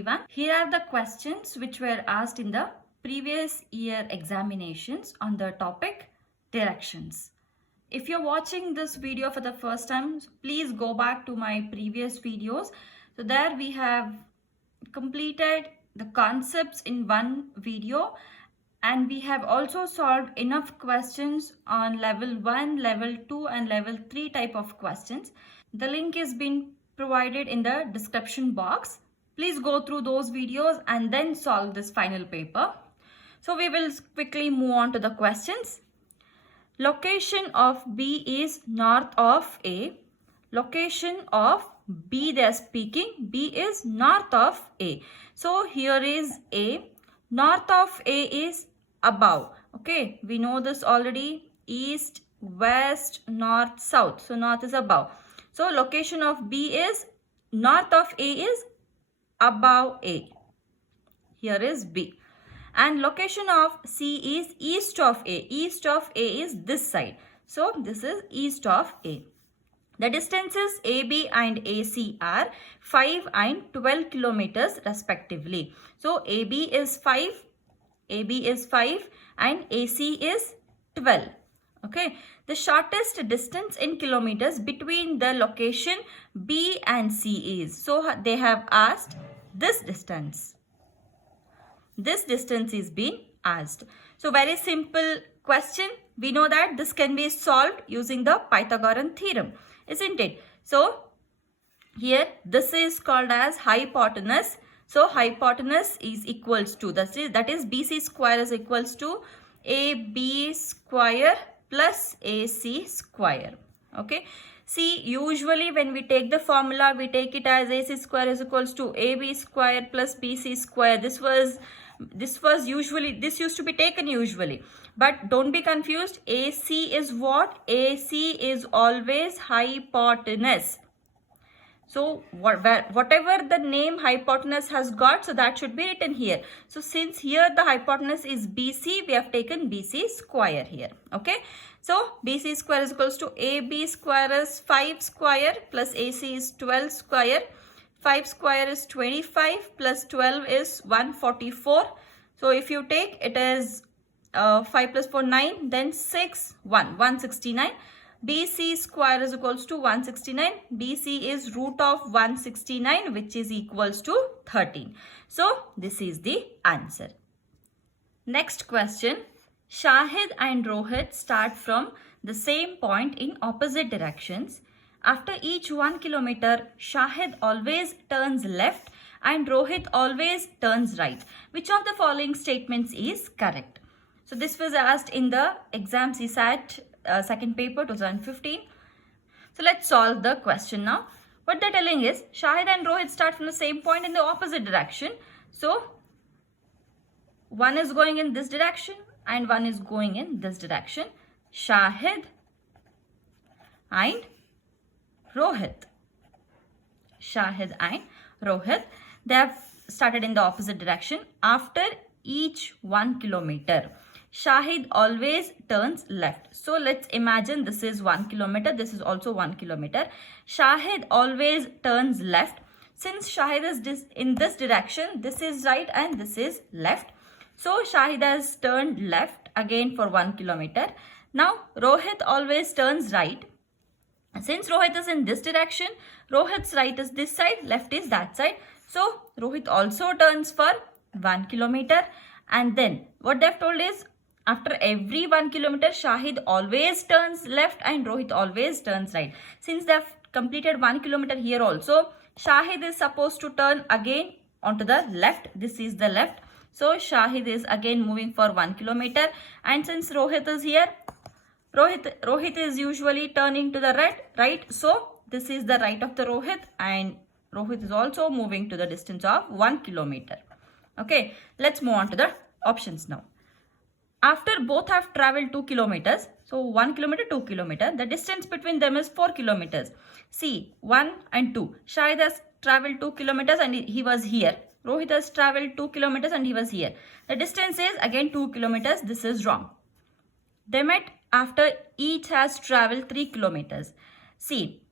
everyone. Here are the questions which were asked in the previous year examinations on the topic directions. If you're watching this video for the first time, please go back to my previous videos. So there we have completed the concepts in one video, and we have also solved enough questions on level 1, level 2 and level 3 type of questions. The link is been provided in the description box. Please go through those videos and then solve this final paper. So we will quickly move on to the questions. Location of B is north of A. Location of B, they are speaking. B is north of A. So here is A. North of A is above. Okay, we know this already. East, west, north, south. So north is above. So location of B is north of A is above A. Here is B. And location of C is east of A. East of A is this side. So this is east of A. The distances AB and AC are 5 and 12 kilometers respectively. So AB is 5 and AC is 12. Okay, the shortest distance in kilometers between the location B and C is. So they have asked this distance. This distance is being asked. So very simple question. We know that this can be solved using the Pythagorean theorem, isn't it? So here this is called as hypotenuse. So hypotenuse is equals to, that is BC square is equals to AB square plus AC square. Okay. See, usually when we take the formula, we take it as AC square is equals to AB square plus BC square. This used to be taken usually. But don't be confused. AC is what? AC is always hypotenuse. So whatever the name hypotenuse has got, so that should be written here. So since here the hypotenuse is BC, we have taken BC square here. Okay. So BC square is equals to AB square is 5 square plus AC is 12 square. 5 square is 25 plus 12 is 144. So if you take, it is 5 plus 4, 9, then 6, 169. BC square is equals to 169. BC is root of 169, which is equals to 13. So this is the answer. Next question. Shahid and Rohit start from the same point in opposite directions. After each 1 kilometer, Shahid always turns left and Rohit always turns right. Which of the following statements is correct? So this was asked in the exam CSAT second paper 2015. So let's solve the question now. What they're telling is Shahid and Rohit start from the same point in the opposite direction. So one is going in this direction and one is going in this direction. Shahid and Rohit. Shahid and Rohit. They have started in the opposite direction. After each 1 kilometer, Shahid always turns left. So let's imagine this is 1 kilometer. This is also 1 kilometer. Shahid always turns left. Since Shahid is in this direction, this is right and this is left. So Shahid has turned left again for 1 kilometer. Now Rohit always turns right. Since Rohit is in this direction, Rohit's right is this side, left is that side. So Rohit also turns for 1 kilometer. And then what they've told is after every 1 kilometer, Shahid always turns left and Rohit always turns right. Since they've completed 1 kilometer here also, Shahid is supposed to turn again onto the left. This is the left. So Shahid is again moving for 1 kilometer. And since Rohit is here, Rohit is usually turning to the right. So this is the right of the Rohit, and Rohit is also moving to the distance of 1 kilometer. Okay, let's move on to the options now. After both have traveled 2 kilometers, so 1 kilometer, 2 kilometer, the distance between them is 4 kilometers. See, 1 and 2. Shahid has traveled 2 kilometers and he was here. Rohit has traveled 2 kilometers and he was here. The distance is again 2 kilometers. This is wrong. They met after each has traveled 3 kilometers. See,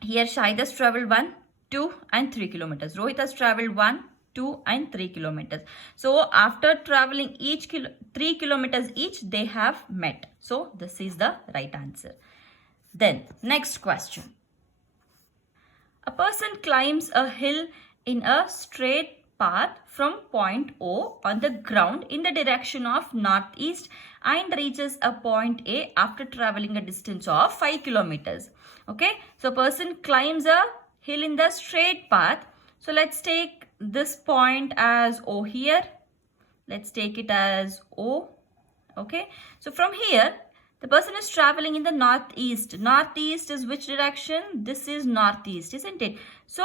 here Shahid has traveled 1, 2 and 3 kilometers. Rohit has traveled 1, 2 and 3 kilometers. So after traveling 3 kilometers each, they have met. So this is the right answer. Then next question. A person climbs a hill in a straight path from point O on the ground in the direction of northeast and reaches a point A after traveling a distance of 5 kilometers. Okay, so person climbs a hill in the straight path. So let's take this point as O here. Let's take it as O. Okay, so from here, the person is traveling in the northeast. Northeast is which direction? This is northeast, isn't it? So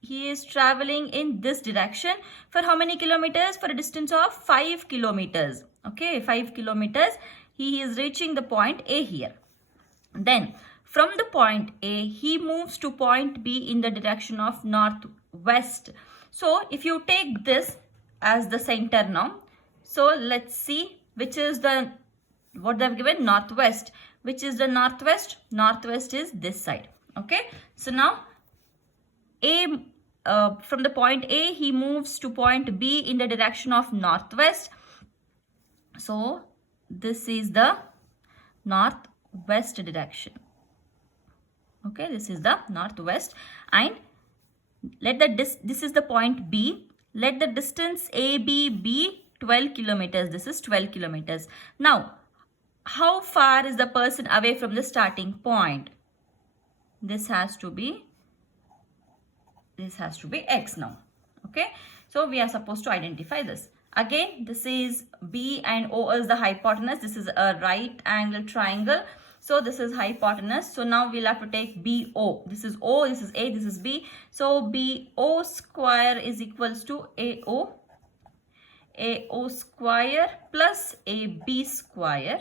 he is traveling in this direction for how many kilometers? For a distance of 5 kilometers. Okay, 5 kilometers. He is reaching the point A here. Then from the point A, he moves to point B in the direction of northwest. So if you take this as the center now, so let's see which is the, what they have given, northwest. Which is the northwest? Northwest is this side. Okay, so now from the point A, he moves to point B in the direction of northwest. So this is the northwest direction. Okay, this is the northwest, and let the this is the point B. Let the distance AB be 12 kilometers. This is 12 kilometers. Now, how far is the person away from the starting point? This has to be X now. Okay, so we are supposed to identify this. Again, this is B and O is the hypotenuse. This is a right angle triangle. So this is hypotenuse. So now we'll have to take BO. This is O, this is A, this is B. So BO square is equals to AO square plus AB square.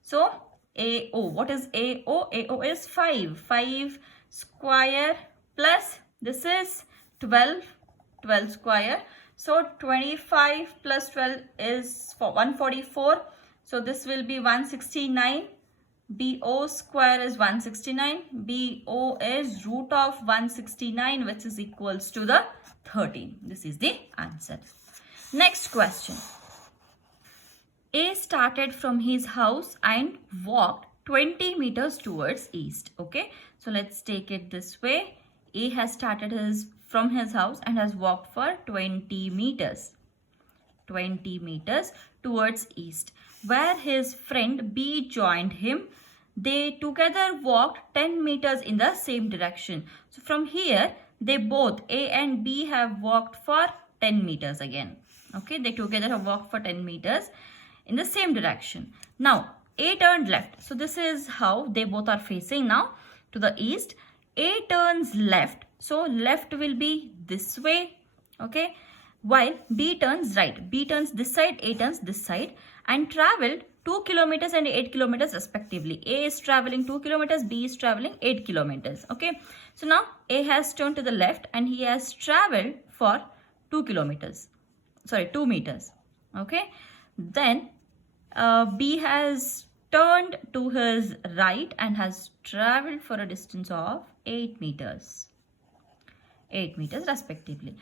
So AO, what is AO? AO is 5. 5 square plus this is 12 square. So 25 plus 12 is for 144. So this will be 169. BO square is 169. BO is root of 169, which is equals to the 13. This is the answer. Next question. A started from his house and walked 20 meters towards east. Okay, so let's take it this way. A has started from his house and has walked for 20 meters. 20 meters towards east, where his friend B joined him. They together walked 10 meters in the same direction. So from here, they both, A and B, have walked for 10 meters again. Okay, they together have walked for 10 meters in the same direction. Now, A turned left. So this is how they both are facing now to the east. A turns left. So left will be this way. Okay, while B turns right. B turns this side, A turns this side, and traveled 2 kilometers and 8 kilometers respectively. A is traveling 2 kilometers, B is traveling 8 kilometers. Okay, so now A has turned to the left and he has traveled for 2 meters. Okay, then B has turned to his right and has traveled for a distance of 8 meters. 8 meters respectively.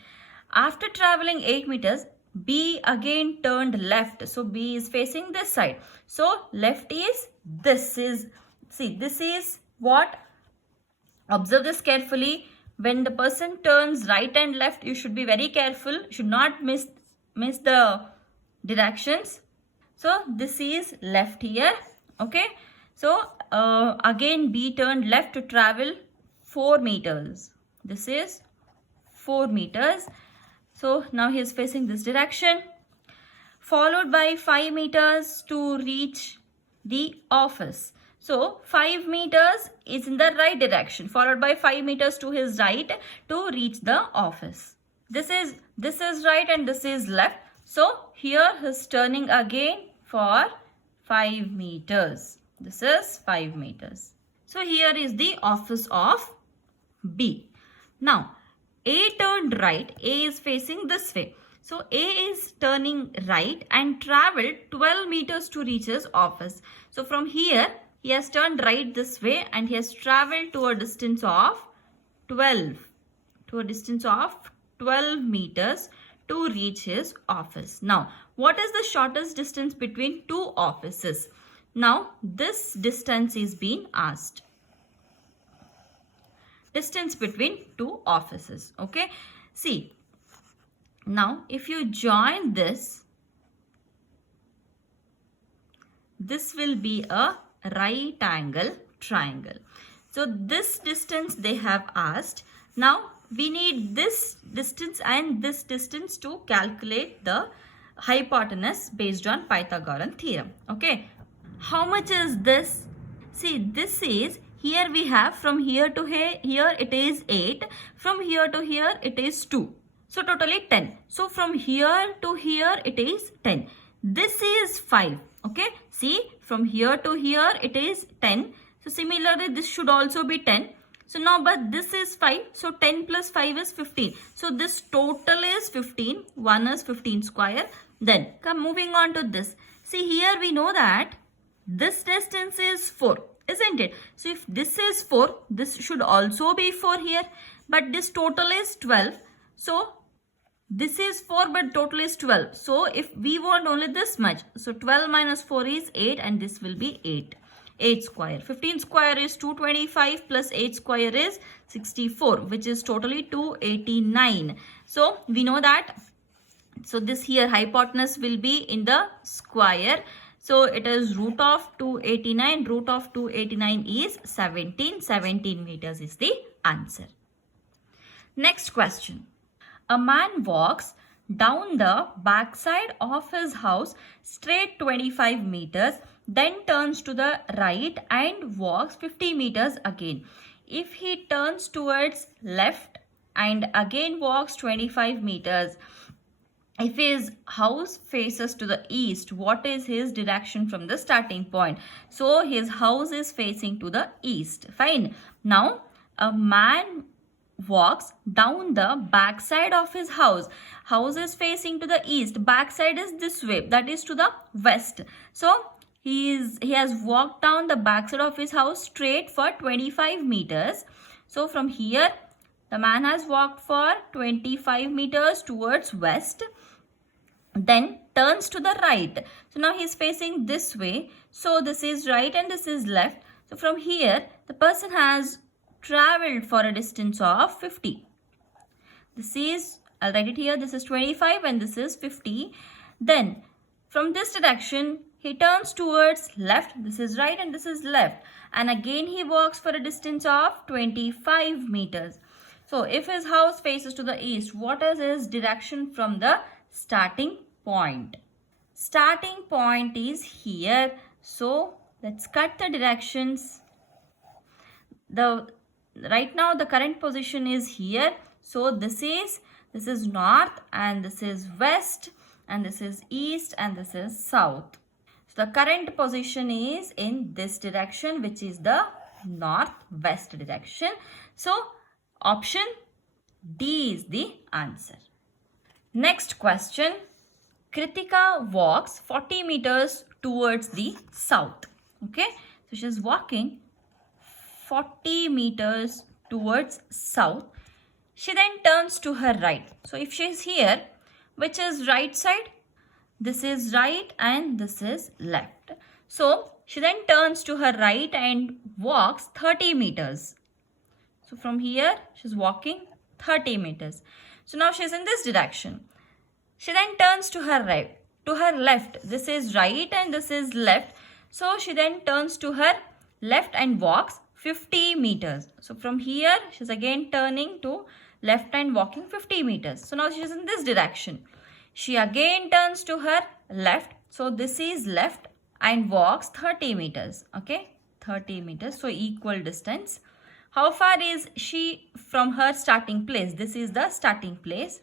After traveling 8 meters, B again turned left. So B is facing this side. So left is this is what? Observe this carefully. When the person turns right and left, you should be very careful. You should not miss the directions. So this is left here. Okay. So again B turned left to travel 4 meters. This is 4 meters. So now he is facing this direction, followed by 5 meters to reach the office. So 5 meters is in the right direction, followed by 5 meters to his right to reach the office. This is right and this is left. So here he is turning again for 5 meters. This is 5 meters. So here is the office of B. Now A turned right. A is facing this way. So A is turning right and traveled 12 meters to reach his office. So from here, he has turned right this way and he has traveled to a distance of 12. 12 meters to reach his office. Now, what is the shortest distance between two offices? Now, this distance is being asked. Distance between two offices. Okay. See, now if you join this will be a right angle triangle. So this distance they have asked. Now we need this distance and this distance to calculate the hypotenuse based on Pythagorean theorem. Okay. How much is this? See, this is, here we have from here to here it is 8. From here to here it is 2. So totally 10. So from here to here it is 10. This is 5. Okay. See, from here to here it is 10. So similarly this should also be 10. So now but this is 5. So 10 plus 5 is 15. So this total is 15. 1 is 15 square. Then come moving on to this. See, here we know that this distance is 4. Isn't it? So if this is 4, this should also be 4 here. But this total is 12. So this is 4 but total is 12. So if we want only this much, so 12 minus 4 is 8 and this will be 8. 8 square. 15 square is 225 plus 8 square is 64, which is totally 289. So we know that. So this here hypotenuse will be in the square. So it is root of 289. Root of 289 is 17. 17 meters is the answer. Next question. A man walks down the backside of his house straight 25 meters, then turns to the right and walks 50 meters again. If he turns towards left and again walks 25 meters, if his house faces to the east, what is his direction from the starting point? So his house is facing to the east. Fine. Now a man walks down the backside of his house. House is facing to the east. Backside is this way, that is to the west. So he has walked down the backside of his house straight for 25 meters. So from here the man has walked for 25 meters towards west, then turns to the right. So now he is facing this way. So this is right and this is left. So from here the person has traveled for a distance of 50. This is, I'll write it here, this is 25 and this is 50. Then from this direction he turns towards left. This is right and this is left. And again he walks for a distance of 25 meters. So if his house faces to the east, what is his direction from the starting point? Starting point is here. So let's cut the directions. Right now the current position is here. So this is north and this is west and this is east and this is south. So the current position is in this direction, which is the northwest direction. So option D is the answer. Next question. Kritika walks 40 meters towards the south. Okay. So she is walking 40 meters towards south. She then turns to her right. So if she is here, which is right side? This is right and this is left. So she then turns to her right and walks 30 meters. So from here she is walking 30 meters. So now she is in this direction. She then turns to her right, to her left. This is right and this is left. So she then turns to her left and walks 50 meters. So from here she is again turning to left and walking 50 meters. So now she is in this direction. She again turns to her left. So this is left and walks 30 meters. Okay, 30 meters. So equal distance. How far is she from her starting place? This is the starting place.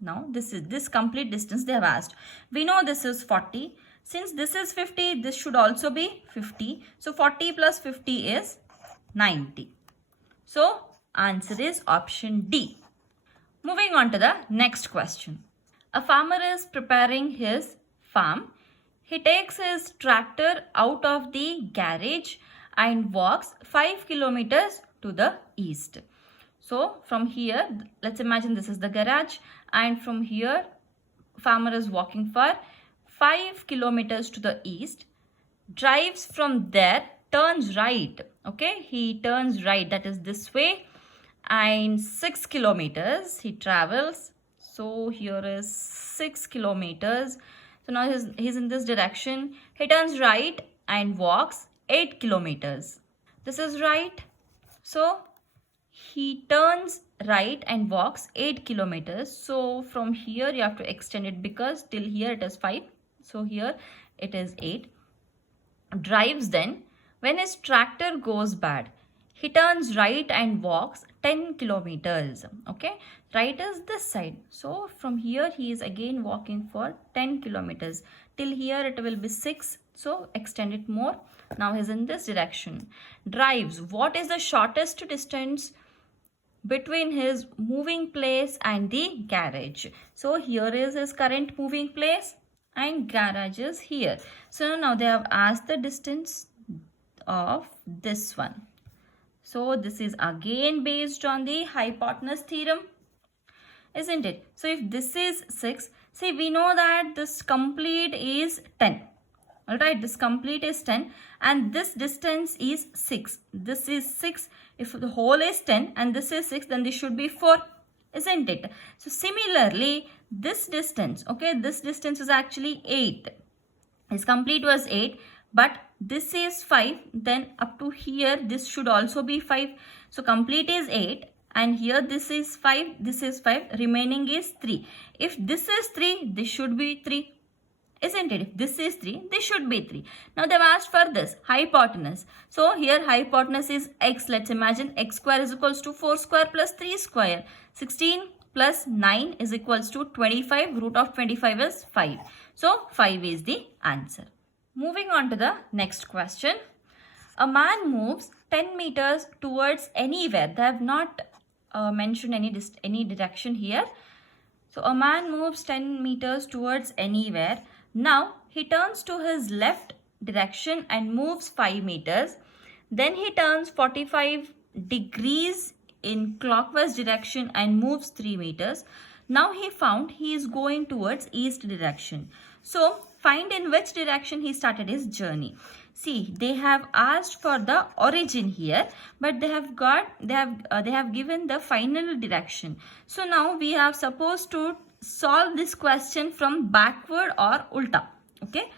Now this complete distance they have asked. We know this is 40. Since this is 50, this should also be 50. So 40 plus 50 is 90. So answer is option D. Moving on to the next question. A farmer is preparing his farm. He takes his tractor out of the garage and walks 5 kilometers to the east. So from here, let's imagine this is the garage, and from here farmer is walking for 5 kilometers to the east, drives from there, turns right. Okay, he turns right, that is this way, and 6 kilometers he travels. So here is 6 kilometers. So now he's in this direction. He turns right and walks 8 kilometers. This is right. So he turns right and walks 8 kilometers. So from here you have to extend it, because till here it is 5. So here it is 8. Drives then. When his tractor goes bad, he turns right and walks 10 kilometers. Okay, right is this side. So from here he is again walking for 10 kilometers. Till here it will be 6. So extend it more. Now he's in this direction. Drives. What is the shortest distance between his moving place and the garage? So here is his current moving place and garage is here. So now they have asked the distance of this one. So this is again based on the hypotenuse theorem, isn't it? So if this is 6, see, we know that this complete is 10. Alright, this complete is 10 and this distance is 6. This is 6. If the whole is 10 and this is 6, then this should be 4, isn't it? So similarly, this distance, okay, this distance is actually 8. His complete was 8, but this is 5. Then up to here, this should also be 5. So complete is 8. And here this is 5, this is 5, remaining is 3. If this is 3, this should be 3. Isn't it? If this is 3, this should be 3. Now they've asked for this, hypotenuse. So here hypotenuse is x. Let's imagine x square is equals to 4 square plus 3 square. 16 plus 9 is equals to 25. Root of 25 is 5. So 5 is the answer. Moving on to the next question. A man moves 10 meters towards anywhere. They have not mentioned any direction here. So a man moves 10 meters towards anywhere. Now he turns to his left direction and moves 5 meters. Then he turns 45 degrees in clockwise direction and moves 3 meters. Now he found he is going towards east direction. So find in which direction he started his journey. See, they have asked for the origin here, but they have given the final direction. So now we are supposed to solve this question from backward or ulta. Okay.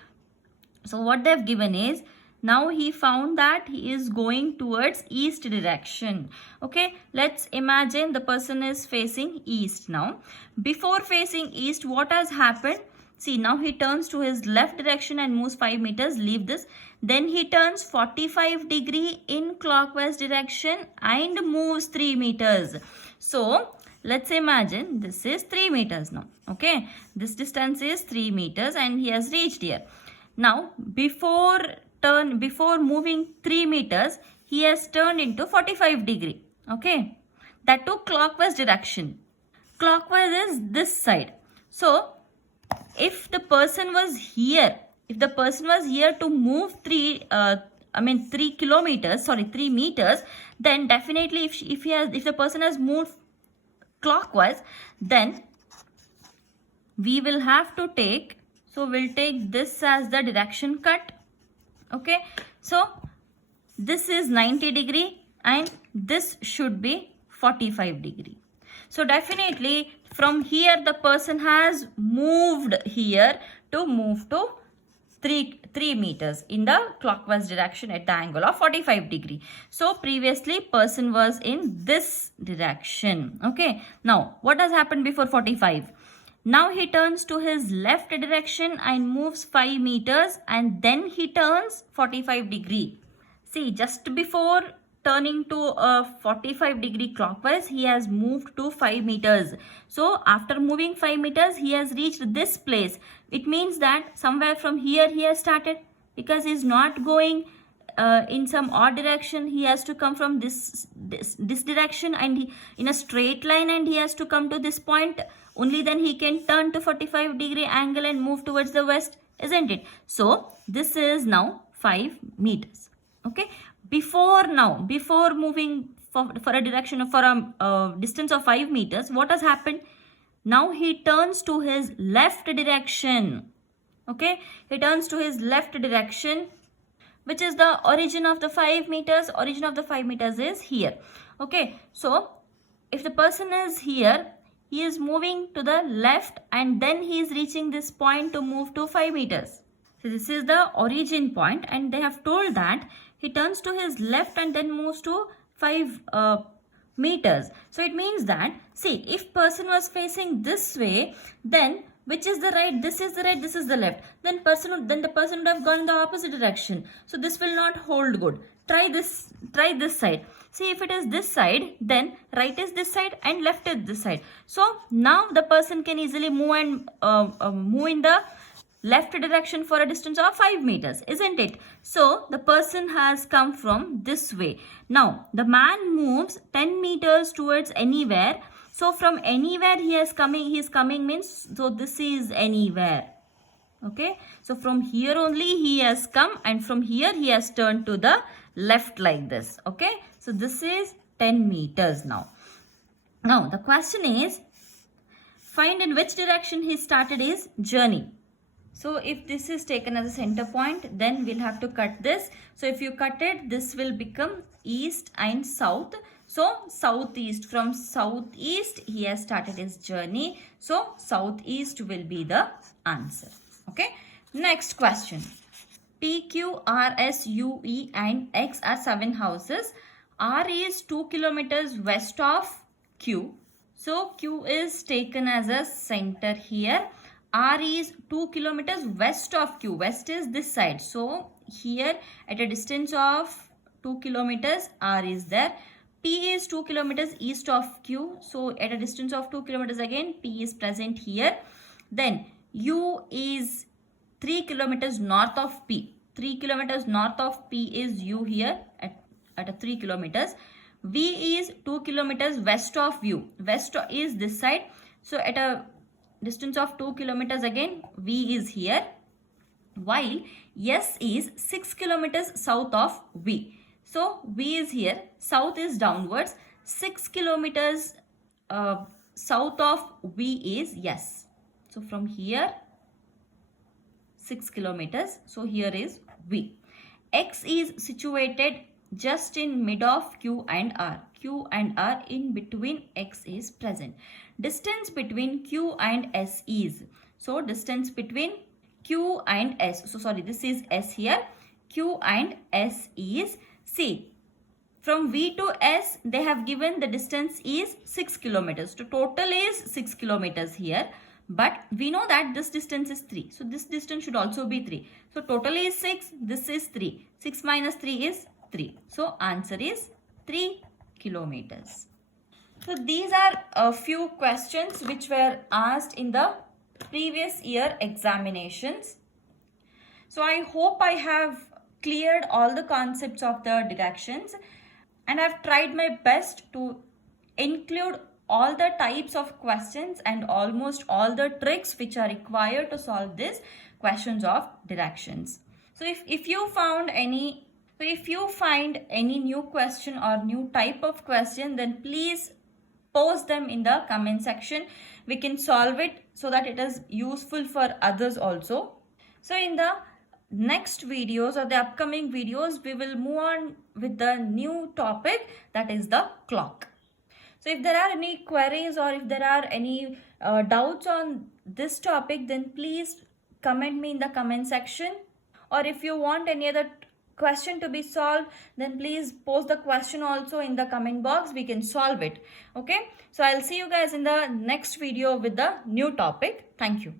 So what they have given is, now he found that he is going towards east direction. Okay. Let's imagine the person is facing east now. Before facing east, what has happened? See, now he turns to his left direction and moves 5 meters. Leave this. Then he turns 45 degree in clockwise direction and moves 3 meters. So let's imagine this is 3 meters now. Okay. This distance is 3 meters and he has reached here. Now, before moving 3 meters, he has turned into 45 degree. Okay. That too clockwise direction. Clockwise is this side. So if the person was here, to move 3 meters, then definitely if the person has moved clockwise, then we will have to take, so we'll take this as the direction cut. Okay, so this is 90 degree and this should be 45 degree. So definitely from here the person has moved here to move to 3 meters in the clockwise direction at the angle of 45 degree. So previously person was in this direction. Okay. Now what has happened before 45? Now he turns to his left direction and moves 5 meters and then he turns 45 degree. See, just before turning to a 45 degree clockwise, he has moved to 5 meters. So after moving 5 meters, he has reached this place. It means that somewhere from here he has started, because he is not going in some odd direction. He has to come from this direction and in a straight line, and he has to come to this point. Only then he can turn to 45 degree angle and move towards the west, isn't it? So this is now 5 meters. Okay. Before moving for a direction of, for a distance of 5 meters, what has happened? Now he turns to his left direction. Okay, he turns to his left direction, which is the origin of the 5 meters. Origin of the 5 meters is here. Okay, so if the person is here, he is moving to the left and then he is reaching this point to move to 5 meters. So this is the origin point, and they have told that he turns to his left and then moves to 5 meters. So it means that, see, if person was facing this way, then which is the right? This is the right, this is the left. Then the person would have gone in the opposite direction. So this will not hold good. Try this side. See, if it is this side, then right is this side and left is this side. So now the person can easily move and move in the left direction for a distance of 5 meters, isn't it? So the person has come from this way. Now the man moves 10 meters towards anywhere. So from anywhere he is coming means, so this is anywhere. Okay, so from here only he has come, and from here he has turned to the left like this. Okay, so this is 10 meters now. Now the question is, find in which direction he started his journey. So if this is taken as a center point, then we'll have to cut this. So if you cut it, this will become east and south. So southeast, from southeast he has started his journey. So southeast will be the answer. Okay. Next question. P, Q, R, S, U, E and X are 7 houses. R is 2 kilometers west of Q. So Q is taken as a center here. R is 2 kilometers west of Q. West is this side. So here at a distance of 2 kilometers, R is there. P is 2 kilometers east of Q. So at a distance of 2 kilometers again, P is present here. Then U is 3 kilometers north of P. 3 kilometers north of P is U here at a 3 kilometers. V is 2 kilometers west of U. West is this side. So at a distance of 2 kilometers again, V is here. While S is 6 kilometers south of V. So V is here. South is downwards. 6 kilometers south of V is S. So from here 6 kilometers. So here is V. X is situated just in mid of Q and R. Q and R, in between X is present. Distance between Q and S is. So distance between Q and S. So sorry, this is S here. Q and S is, see, from V to S they have given the distance is 6 kilometers. So total is 6 kilometers here. But we know that this distance is 3. So this distance should also be 3. So total is 6. This is 3. 6 minus 3 is 3. So answer is 3 kilometers. So these are a few questions which were asked in the previous year examinations. So I hope I have cleared all the concepts of the directions, and I've tried my best to include all the types of questions and almost all the tricks which are required to solve these questions of directions. So if you find any new question or new type of question, then please post them in the comment section. We can solve it so that it is useful for others also. So in the next videos or the upcoming videos, we will move on with the new topic, that is the clock. So if there are any queries or if there are any doubts on this topic, then please comment me in the comment section. Or if you want any other question to be solved, then please post the question also in the comment box. We can solve it. Okay. So I'll see you guys in the next video with the new topic. Thank you.